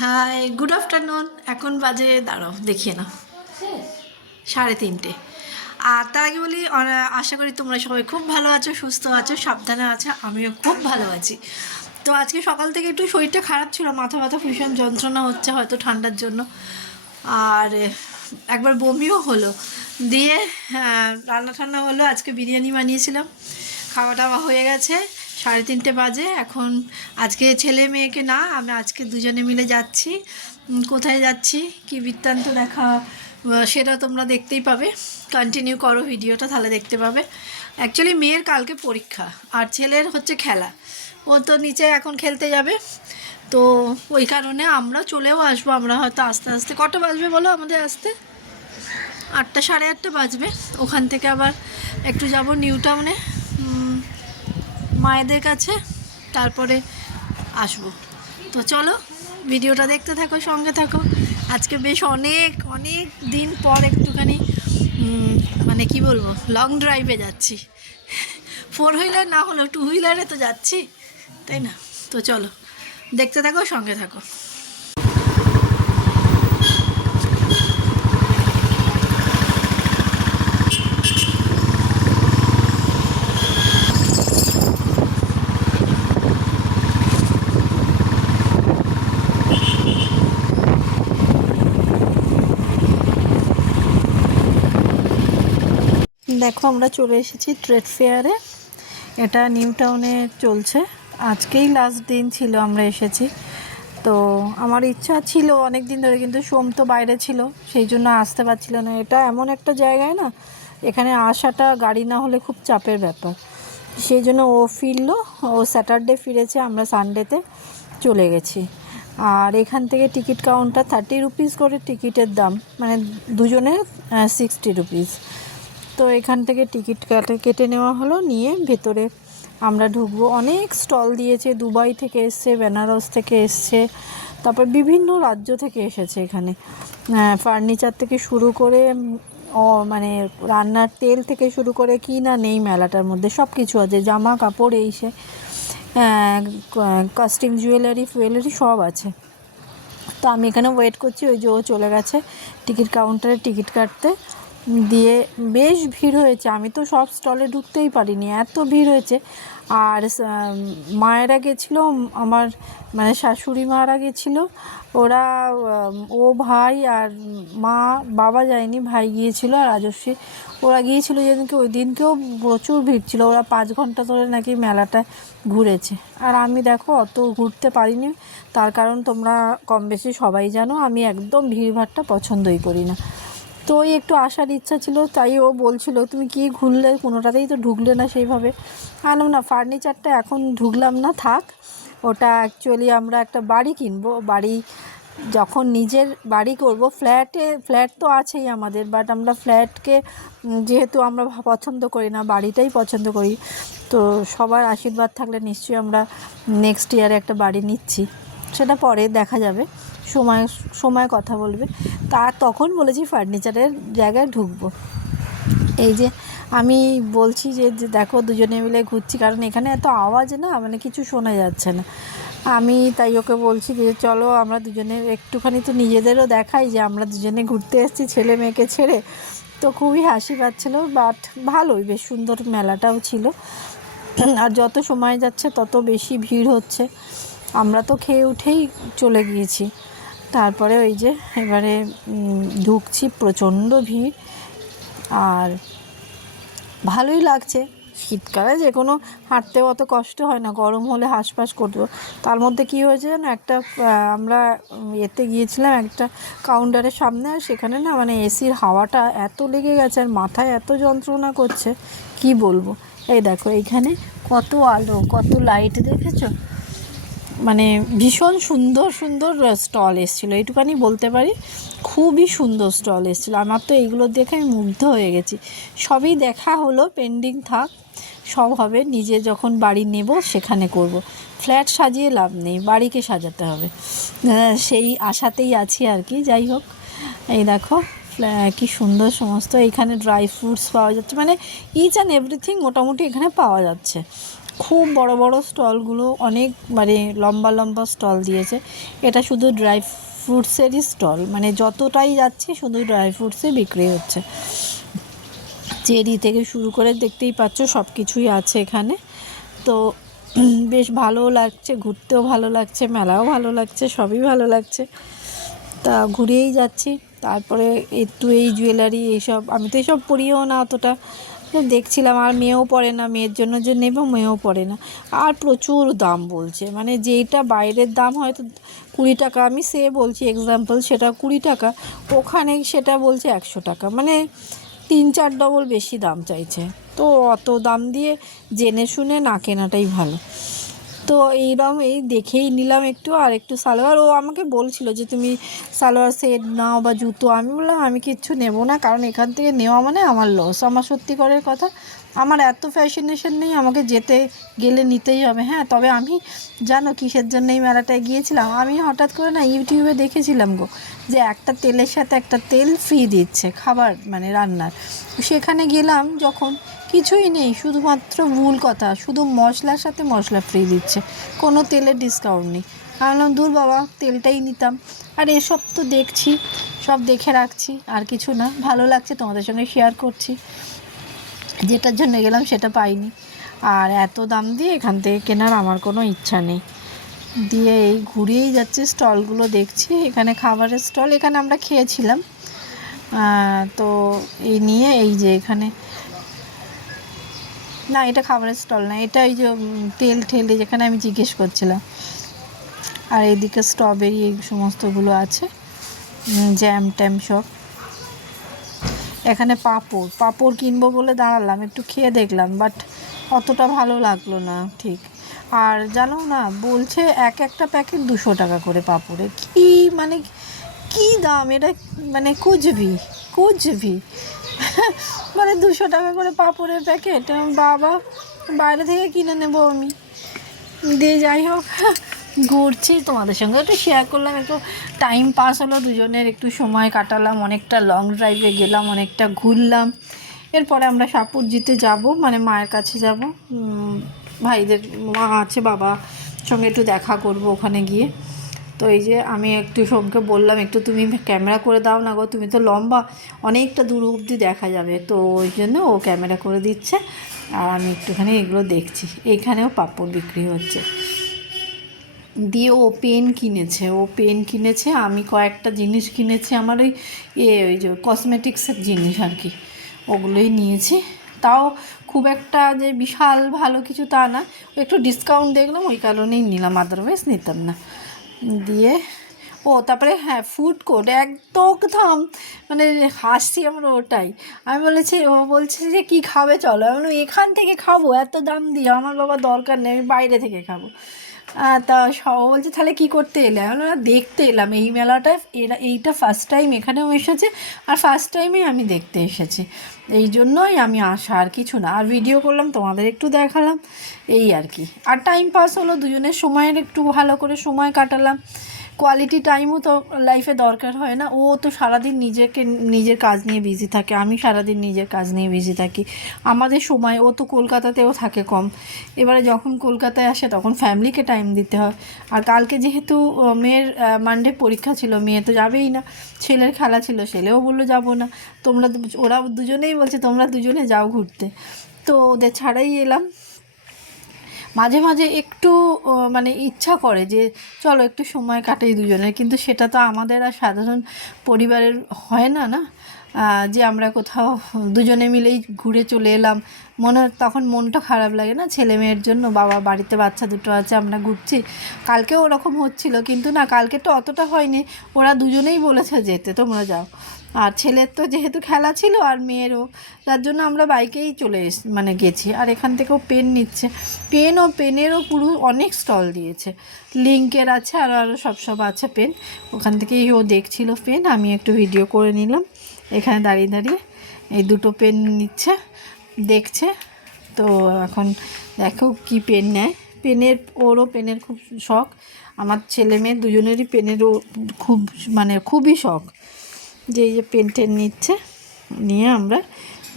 High, good afternoon. এখন বাজে দাঁড়াও দেখিয়ে না 3:30। আর তার আগে বলি আশা করি তোমরা সবাই খুব ভালো আছো, সুস্থ আছো, সাবধানে আছো। আমিও খুব ভালো আছি। তো আজকে সকাল থেকে একটু শরীরটা খারাপ ছিল, মাথা ব্যথা ভীষণ যন্ত্রণা হচ্ছে, হয়তো ঠান্ডার জন্য। আর একবার বমিও হলো। দিয়ে রান্না ঠান্না হলো, আজকে বিরিয়ানি বানিয়েছিলাম, খাওয়া দাওয়া হয়ে গেছে। 3:30 বাজে এখন। আজকে ছেলে মেয়েকে না, আমি আজকে দুজনে মিলে যাচ্ছি। কোথায় যাচ্ছি কি বৃত্তান্ত দেখা সেটা তোমরা দেখতেই পাবে। কন্টিনিউ করো ভিডিওটা, তাহলে দেখতে পাবে। অ্যাকচুয়ালি মেয়ের কালকে পরীক্ষা আর ছেলের হচ্ছে খেলা। ও তো নিচে এখন খেলতে যাবে, তো ওই কারণে আমরা চলেও আসবো। আমরা হয়তো আস্তে আস্তে, কটা বাজবে বলো আমাদের আসতে? 8টা, 8:30 বাজবে। ওখান থেকে আবার একটু যাব নিউ টাউনে মায়েদের কাছে, তারপরে আসবো। তো চলো ভিডিওটা দেখতে থাকো, সঙ্গে থাকো। আজকে বেশ অনেক অনেক দিন পর একটুখানি মানে কি বলবো, লং ড্রাইভে যাচ্ছি। 4 হুইলার না হলেও 2 হুইলারে তো যাচ্ছি, তাই না? তো চলো দেখতে থাকো, সঙ্গে থাকো। দেখো আমরা চলে এসেছি ট্রেড ফেয়ারে। এটা নিউ টাউনে চলছে। আজকেই লাস্ট দিন ছিল, আমরা এসেছি। তো আমার ইচ্ছা ছিল অনেক দিন ধরে, কিন্তু সোম তো বাইরে ছিল, সেই জন্য আসতে পারছিল না। এটা এমন একটা জায়গায় না, এখানে আসাটা গাড়ি না হলে খুব চাপের ব্যাপার। সেই জন্য ও ফিরলো, ও স্যাটারডে ফিরেছে, আমরা সানডেতে চলে গেছি। আর এখান থেকে টিকিট কাউন্টার 30 রুপিস করে টিকিটের দাম, মানে দুজনের 60 রুপিস। তো এখান থেকে টিকিট কেটে নেওয়া হলো, নিয়ে ভেতরে আমরা ঢুকবো। অনেক স্টল দিয়েছে, দুবাই থেকে এসছে, বেনারস থেকে এসছে, তারপর বিভিন্ন রাজ্য থেকে এসেছে এখানে। ফার্নিচার থেকে শুরু করে মানে রান্নার তেল থেকে শুরু করে কি না নেই মেলাটার মধ্যে, সব কিছু আছে। জামা কাপড়, এই সে কাস্টিং জুয়েলারি সব আছে। তো আমি এখানে ওয়েট করছি, ওই যে ও চলে গেছে টিকিট কাউন্টারে টিকিট কাটতে। দিয়ে বেশ ভিড় হয়েছে, আমি তো সব স্টলে ঢুকতেই পারিনি, এত ভিড় হয়েছে। আর মায়েরা গেছিলো, আমার মানে শাশুড়ি মারা গেছিলো। ওরা ও ভাই আর মা, বাবা যায়নি, ভাই গিয়েছিল আর রাজস্বী, ওরা গিয়েছিলো যেদিনকে। ওই দিনকেও প্রচুর ভিড় ছিল, ওরা 5 ঘন্টা ধরে নাকি মেলাটা ঘুরেছে। আর আমি দেখো অত ঘুরতে পারিনি, তার কারণ তোমরা কম বেশি সবাই জানো, আমি একদম ভিড়ভাড়টা পছন্দই করি না। তো ওই একটু আসার ইচ্ছা ছিল, তাই ও বলছিল তুমি কি ঘুরলে, কোনোটাতেই তো ঢুকলে না সেইভাবে। আনো না, ফার্নিচারটা এখন ঢুকলাম না, থাক। ওটা অ্যাকচুয়ালি আমরা একটা বাড়ি কিনবো, বাড়ি যখন নিজের বাড়ি করব, ফ্ল্যাট তো আছেই আমাদের, বাট আমরা ফ্ল্যাটকে যেহেতু আমরা পছন্দ করি না, বাড়িটাই পছন্দ করি। তো সবার আশীর্বাদ থাকলে নিশ্চয়ই আমরা নেক্সট ইয়ারে একটা বাড়ি নিচ্ছি, সেটা পরে দেখা যাবে, সময় সময় কথা বলবে। তখন বলেছি ফার্নিচারের জায়গায় ঢুকবো। এই যে আমি বলছি যে দেখো দুজনে মিলে ঘুরছি, কারণ এখানে এত আওয়াজ না, মানে কিছু শোনা যাচ্ছে না। আমি তাই ওকে বলছি যে চলো আমরা দুজনের একটুখানি তো নিজেদেরও দেখাই যে আমরা দুজনে ঘুরতে এসেছি ছেলে মেয়েকে ছেড়ে। তো খুবই হাসি পাচ্ছিলো, বাট ভালোই, বেশ সুন্দর মেলাটাও ছিল। আর যত সময় যাচ্ছে তত বেশি ভিড় হচ্ছে। আমরা তো খেয়ে উঠেই চলে গিয়েছি। তারপরে ওই যে এবারে ঢুকছি, প্রচণ্ড ভিড়। আর ভালোই লাগছে, শীতকালে যে কোনো হাঁটতেও অত কষ্ট হয় না, গরম হলে হাঁসফাঁস করবো। তার মধ্যে কি হয়েছে যেন, একটা আমরা এতে গিয়েছিলাম একটা কাউন্টারের সামনে, আর সেখানে না মানে এসির হাওয়াটা এত লেগে গেছে, আর মাথায় এত যন্ত্রণা করছে কি বলবো। এই দেখো এইখানে কত আলো, কত লাইট, দেখেছো? মানে ভীষণ সুন্দর সুন্দর স্টল এসেছিলো, এইটুখানি বলতে পারি, খুবই সুন্দর স্টল এসেছিলো। আমার তো এইগুলো দেখে আমি মুগ্ধ হয়ে গেছি। সবই দেখা হলো, পেন্ডিং থাক, সব হবে নিজে যখন বাড়ি নেব সেখানে করব। ফ্ল্যাট সাজিয়ে লাভ নেই, বাড়িকে সাজাতে হবে, সেই আশাতেই আছি আর কি। যাই হোক, এই দেখো কি সুন্দর সমস্ত, এইখানে ড্রাই ফ্রুটস পাওয়া যাচ্ছে, মানে ইচ অ্যান্ড এভরিথিং মোটামুটি এখানে পাওয়া যাচ্ছে। খুব বড় বড় স্টলগুলো, অনেক মানে লম্বা লম্বা স্টল দিয়েছে। এটা শুধু ড্রাই ফ্রুটসেরই স্টল, মানে যতটাই যাচ্ছে শুধু ড্রাই ফ্রুটসই বিক্রি হচ্ছে। চেরি থেকে শুরু করে দেখতেই পাচ্ছ সব কিছুই আছে এখানে। তো বেশ ভালোও লাগছে, ঘুরতেও ভালো লাগছে, মেলাও ভালো লাগছে, সবই ভালো লাগছে। তা ঘুরেই যাচ্ছি। তারপরে একটু এই জুয়েলারি এইসব, আমি তো এইসব পরিও না অতটা, তো দেখছিলাম। আর মেয়েও পড়ে না, মেয়ের জন্য যে নেব মেয়েও পড়ে না। আর প্রচুর দাম বলছে, মানে যেইটা বাইরের দাম হয়তো 20 টাকা, আমি সে বলছি এক্সাম্পল, সেটা 20 টাকা, ওখানে সেটা বলছে 100 টাকা, মানে 3-4 ডবল বেশি দাম চাইছে। তো অত দাম দিয়ে জেনে শুনে না কেনাটাই ভালো। তো এইরকম এই দেখেই নিলাম একটু, আর একটু সালোয়ার। ও আমাকে বলছিল যে তুমি সালোয়ার সেট নাও বা জুতো, আমি বললাম আমি কিচ্ছু নেব না, কারণ এখান থেকে নেওয়া মানে আমার লস। আমার সত্যি করের কথা, আমার এত ফ্যাশনেশন নেই, আমাকে যেতে গেলে নিতেই হবে। হ্যাঁ, তবে আমি জানো কিসের জন্য এই মেলাটায় গিয়েছিলাম? আমি হঠাৎ করে না ইউটিউবে দেখেছিলাম গো, যে একটা তেলের সাথে একটা তেল ফ্রি দিচ্ছে, খাবার মানে রান্নার। সেখানে গেলাম যখন, কিছুই নেই, শুধুমাত্র ভুল কথা, শুধু মশলার সাথে মশলা ফ্রি দিচ্ছে, কোনো তেলের ডিসকাউন্ট নেই। আমি বললাম দূর বাবা, তেলটাই নিতাম। আর এসব তো দেখছি, সব দেখে রাখছি, আর কিছু না, ভালো লাগছে তোমাদের সঙ্গে শেয়ার করছি। যেটার জন্য গেলাম সেটা পাইনি, আর এত দাম দিয়ে এখান থেকে কেনার আমার কোনো ইচ্ছা নেই। দিয়ে এই ঘুরেই যাচ্ছে, স্টলগুলো দেখছি। এখানে খাবারের স্টল, এখানে আমরা খেয়েছিলাম। তো এই নিয়ে এই যে এখানে, না এটা খাবারের স্টল না, এটা এই যে তেল ঠেলে যেখানে আমি জিজ্ঞেস করছিলাম। আর এইদিকে স্ট্রবেরি এই সমস্তগুলো আছে, জ্যাম ট্যাম সব। এখানে পাঁপড় কিনবো বলে দাঁড়ালাম, একটু খেয়ে দেখলাম, বাট অতটা ভালো লাগলো না ঠিক। আর জানো না, বলছে একটা প্যাকেট 200 টাকা করে পাঁপড়ে, কি মানে কি দাম এটা, মানে কুচবি মানে 200 টাকা করে পাঁপড়ের প্যাকেট। বাবা, বাইরে থেকে কিনে নেবো আমি। দিয়ে যাই হোক, ঘুরছি, তোমাদের সঙ্গে একটু শেয়ার করলাম, একটু টাইম পাস হলো, দুজনের একটু সময় কাটালাম, অনেকটা লং ড্রাইভে গেলাম, অনেকটা ঘুরলাম। এরপরে আমরা সাপুরজিতে যাব, মানে মায়ের কাছে যাব, ভাইদের মা আছে, বাবা সঙ্গে একটু দেখা করব ওখানে গিয়ে। তো এই যে আমি একটু সোমকে বললাম, একটু তুমি ক্যামেরা করে দাও না গো, তুমি তো লম্বা, অনেকটা দূর অবধি দেখা যাবে। তো ওই জন্য ও ক্যামেরা করে দিচ্ছে, আর আমি একটুখানি এগুলো দেখছি। এখানেও পাঁপড় বিক্রি হচ্ছে। দিয়ে ও পেন কিনেছে, আমি কয়েকটা জিনিস কিনেছি, আমার ওই যে কসমেটিক্সের জিনিস আর কি, ওগুলোই নিয়েছি। তাও খুব একটা যে বিশাল ভালো কিছু তা না, একটু ডিসকাউন্ট দেখলাম ওই কারণেই নিলাম, আদারওয়াইজ নিতাম না। দিয়ে তারপরে হ্যাঁ, ফুড কোর্ট একদম, মানে হাসছি আমরা ওটাই। আমি বলেছি, ও বলছে যে কী খাবে চলো, আমি বললাম এখান থেকে খাবো এত দাম দিয়ে, আমার বাবা দরকার নেই, আমি বাইরে থেকে খাবো। তা সব বলছে তাহলে কী করতে এলে, আমি দেখতে এলাম এই মেলাটায়, এইটা ফার্স্ট টাইম এখানেও এসেছে, আর ফার্স্ট টাইমেই আমি দেখতে এসেছি, এই জন্যই আমি আসা, আর কিছু না। আর ভিডিও করলাম, তোমাদের একটু দেখালাম, এই আর কি। আর টাইম পাস হলো, দুজনের সময়ের একটু ভালো করে সময় কাটালাম। কোয়ালিটি টাইমও তো লাইফে দরকার হয় না? ও তো সারাদিন নিজের কাজ নিয়ে বিজি থাকে, আমি সারাদিন নিজের কাজ নিয়ে বিজি থাকি। আমাদের সময়, ও তো কলকাতাতেও থাকে কম, এবারে যখন কলকাতায় আসে তখন ফ্যামিলিকে টাইম দিতে হয়। আর কালকে যেহেতু মেয়ের মানডে পরীক্ষা ছিল, মেয়ে তো যাবেই না, ছেলের খেলা ছিল, ছেলেও বললো যাবো না। ওরা দুজনেই বলছে তোমরা দুজনে যাও ঘুরতে, তো ওদের ছাড়াই এলাম। মাঝে মাঝে একটু মানে ইচ্ছা করে যে চলো একটু সময় কাটাই দুজনের, কিন্তু সেটা তো আমাদের আর সাধারণ পরিবারের হয় না, না যে আমরা কোথাও দুজনে মিলেই ঘুরে চলে এলাম। তখন মনটা খারাপ লাগে না ছেলে মেয়ের জন্য, বাবা বাড়িতে বাচ্চা দুটো আছে, আমরা ঘুরছি। কালকেও ওরকম হচ্ছিল, কিন্তু না, কালকে তো অতটা হয়নি, ওরা দুজনেই বলেছে যেতে, তোমরা যাও। আর ছেলের তো যেহেতু খেলা ছিল, আর মেয়েরও, তার জন্য আমরা বাইকেই মানে গেছি। আর এখান থেকেও পেন নিচ্ছে, পেনেরও পুরো অনেক স্টল দিয়েছে, লিঙ্কের আছে, আরও সব আছে পেন। ওখান থেকেই ও দেখছিল পেন, আমি একটু ভিডিও করে নিলাম এখানে দাঁড়িয়ে দাঁড়িয়ে। এই দুটো পেন নিচ্ছে, দেখছে। তো এখন দেখো কি পেন নেয়, ওরও পেনের খুব শখ, আমার ছেলে মেয়ে দুজনেরই পেনেরও খুবই শখ, যে এই যে পেন টেন নিচ্ছে, নিয়ে আমরা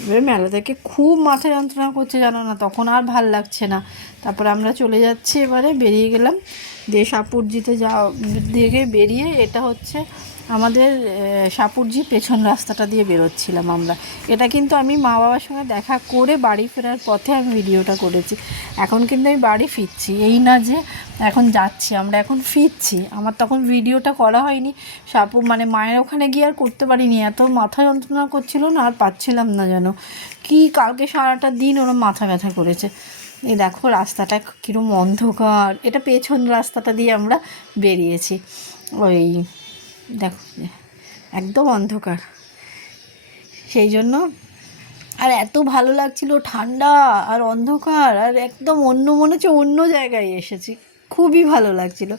এবারে মেলা থেকে খুব মাথা যন্ত্রণা করছে জানো না, তখন আর ভাল লাগছে না। তারপরে আমরা চলে যাচ্ছি, এবারে বেরিয়ে গেলাম দিয়ে সাপুরজিতে দিকে বেরিয়ে, এটা হচ্ছে আমাদের সাপুরজি পেছন রাস্তাটা দিয়ে বেরোচ্ছিলাম আমরা। এটা কিন্তু আমি মা বাবার সঙ্গে দেখা করে বাড়ি ফেরার পথে আমি ভিডিওটা করেছি। এখন কিন্তু আমি বাড়ি ফিরছি, এই না যে এখন যাচ্ছি, আমরা এখন ফিরছি। আমার তখন ভিডিওটা করা হয়নি, মানে মায়ের ওখানে গিয়ে আর করতে পারিনি, এত মাথা যন্ত্রণা করছিল না, আর পাচ্ছিলাম না যেন কি। কালকে সারাটা দিন ওরা মাথা ব্যথা করেছে। এই দেখো রাস্তাটা কীরকম অন্ধকার, এটা পেছন রাস্তাটা দিয়ে আমরা বেরিয়েছি। ওই দেখো একদম অন্ধকার, সেই জন্য আর এত ভালো লাগছিল, ঠান্ডা আর অন্ধকার আর একদম অন্য, মনে হচ্ছে অন্য জায়গায় এসেছি, খুবই ভালো লাগছিল।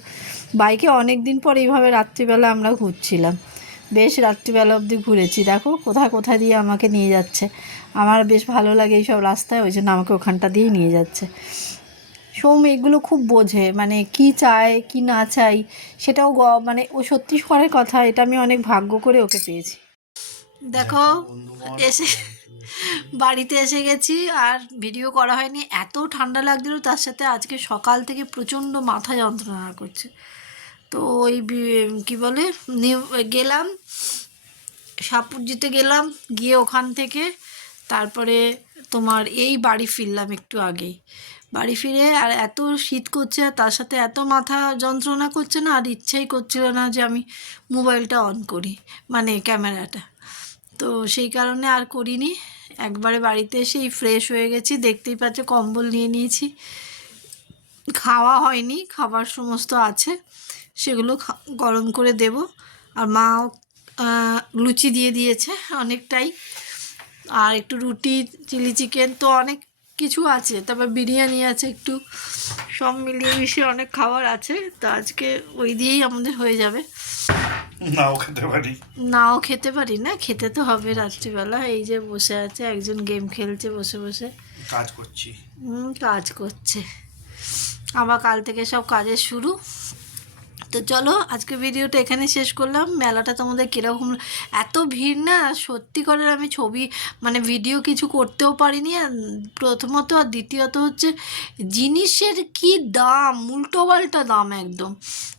বাইকে অনেক দিন পর এইভাবে রাত্রিবেলা আমরা ঘুরছিলাম, বেশ রাত্রিবেলা অবধি ঘুরেছি। দেখো কোথায় কোথায় দিয়ে আমাকে নিয়ে যাচ্ছে, আমার বেশ ভালো লাগে এইসব রাস্তায়, ওই জন্য আমাকে ওখানটা দিয়েই নিয়ে যাচ্ছে। সোম এগুলো খুব বোঝে, মানে কি চায় কি না চাই সেটাও মানে ও সত্যি করার কথা, এটা আমি অনেক ভাগ্য করে ওকে পেয়েছি। দেখো এসে বাড়িতে এসে গেছি, আর ভিডিও করা হয়নি, এত ঠান্ডা লাগছিল, তার সাথে আজকে সকাল থেকে প্রচণ্ড মাথা যন্ত্রণা করছে। তো ওই কী বলে গেলাম সাপুরজিতে গেলাম, গিয়ে ওখান থেকে তারপরে তোমার এই বাড়ি ফিরলাম একটু আগেই। বাড়ি ফিরে আর এত শীত করছে, আর তার সাথে এত মাথা যন্ত্রণা করছে না, আর ইচ্ছাই করছিল না যে আমি মোবাইলটা অন করি, মানে ক্যামেরাটা। তো সেই কারণে আর করিনি। একবারে বাড়িতে এসেই ফ্রেশ হয়ে গেছি, দেখতেই পাচ্ছ কম্বল নিয়ে নিয়েছি। খাওয়া হয়নি, খাবার সমস্ত আছে, সেগুলো গরম করে দেব। আর মাও লুচি দিয়ে দিয়েছে অনেকটাই, আর একটু রুটি, চিলি চিকেন, তো অনেক কিছু আছে, তারপর বিরিয়ানি আছে একটু, সব মিলিয়ে মিশিয়ে অনেক খাবার আছে। তো আজকে ওই দিয়েই আমাদের হয়ে যাবে। নাও খেতে পারি না, খেতে তো হবে রাত্রিবেলা। এই যে বসে আছে একজন, গেম খেলছে বসে বসে, কাজ করছে, আবার কাল থেকে সব কাজের শুরু। তো চলো আজকে ভিডিওটা এখানে শেষ করলাম। মেলাটা তোমাদের কীরকম, এত ভিড় না সত্যি করে, আমি ছবি মানে ভিডিও কিছু করতেও পারিনি, আর প্রথমত, আর দ্বিতীয়ত হচ্ছে জিনিসের কি দাম, উল্টোপাল্টা দাম একদম।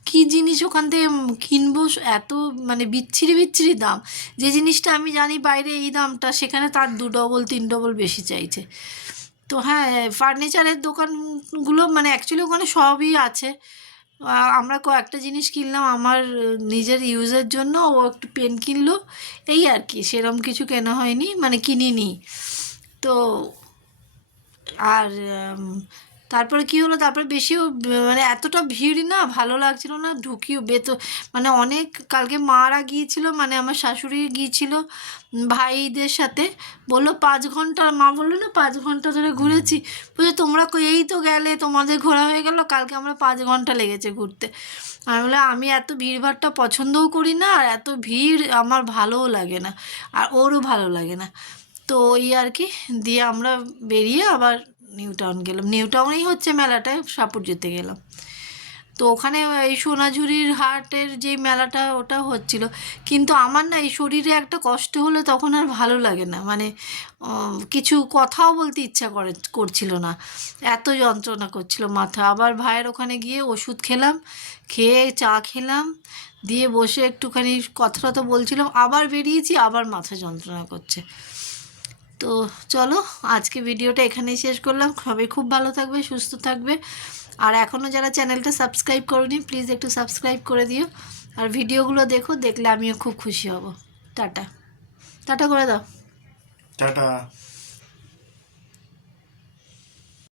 কি জিনিস ওখান থেকে কিনবো, এত মানে বিচ্ছিরি বিচ্ছিরি দাম। যে জিনিসটা আমি জানি বাইরে এই দামটা, সেখানে তার 2 ডবল 3 ডবল বেশি চাইছে। তো হ্যাঁ, ফার্নিচারের দোকানগুলো মানে অ্যাকচুয়ালি ওখানে সবই আছে। আমরা কয়েকটা জিনিস কিনলাম আমার নিজের ইউজের জন্য, ও একটু পেন কিনলো, এই আর কি, সেরকম কিছু কেনা হয়নি, মানে কিনিনি। তো আর তারপরে কী হলো, তারপরে বেশিও মানে এতটা ভিড় না, ভালো লাগছিল না, ঢুকিও মানে অনেক, কালকে মারা গিয়েছিল, মানে আমার শাশুড়ি গিয়েছিল ভাইদের সাথে, বললো 5 ঘন্টা, মা বললো না 5 ঘন্টা ধরে ঘুরেছি। বলছে তোমরা এই তো গেলে, তোমাদের ঘোরা হয়ে গেল, কালকে আমরা 5 ঘন্টা লেগেছে ঘুরতে। আমি বললাম আমি এত ভিড়ভাড়টা পছন্দও করি না, আর এত ভিড় আমার ভালোও লাগে না, আর ওরও ভালো লাগে না। তো ওই আর কি, দিয়ে আমরা বেরিয়ে আবার নিউ টাউন গেলাম। নিউ টাউনেই হচ্ছে মেলাটায়, সাপুরজিতে গেলাম। তো ওখানে এই সোনাঝুরির হাটের যেই মেলাটা, ওটা হচ্ছিল, কিন্তু আমার না এই শরীরে একটা কষ্ট হলে তখন আর ভালো লাগে না, মানে কিছু কথাও বলতে ইচ্ছা করছিল না, এত যন্ত্রণা করছিল মাথা। আবার ভাইয়ের ওখানে গিয়ে ওষুধ খেলাম, খেয়ে চা খেলাম, দিয়ে বসে একটুখানি কথা তো বলছিলাম, আবার বেরিয়েছি, আবার মাথা যন্ত্রণা করছে। তো চলো আজকে ভিডিওটা এখানেই শেষ করলাম। সবাই খুব ভালো থাকবে, সুস্থ থাকবে, আর এখনও যারা চ্যানেলটা সাবস্ক্রাইব করোনি প্লিজ একটু সাবস্ক্রাইব করে দিও, আর ভিডিওগুলো দেখো, দেখলে আমিও খুব খুশি হব। টাটা, টাটা করে দাও, টাটা।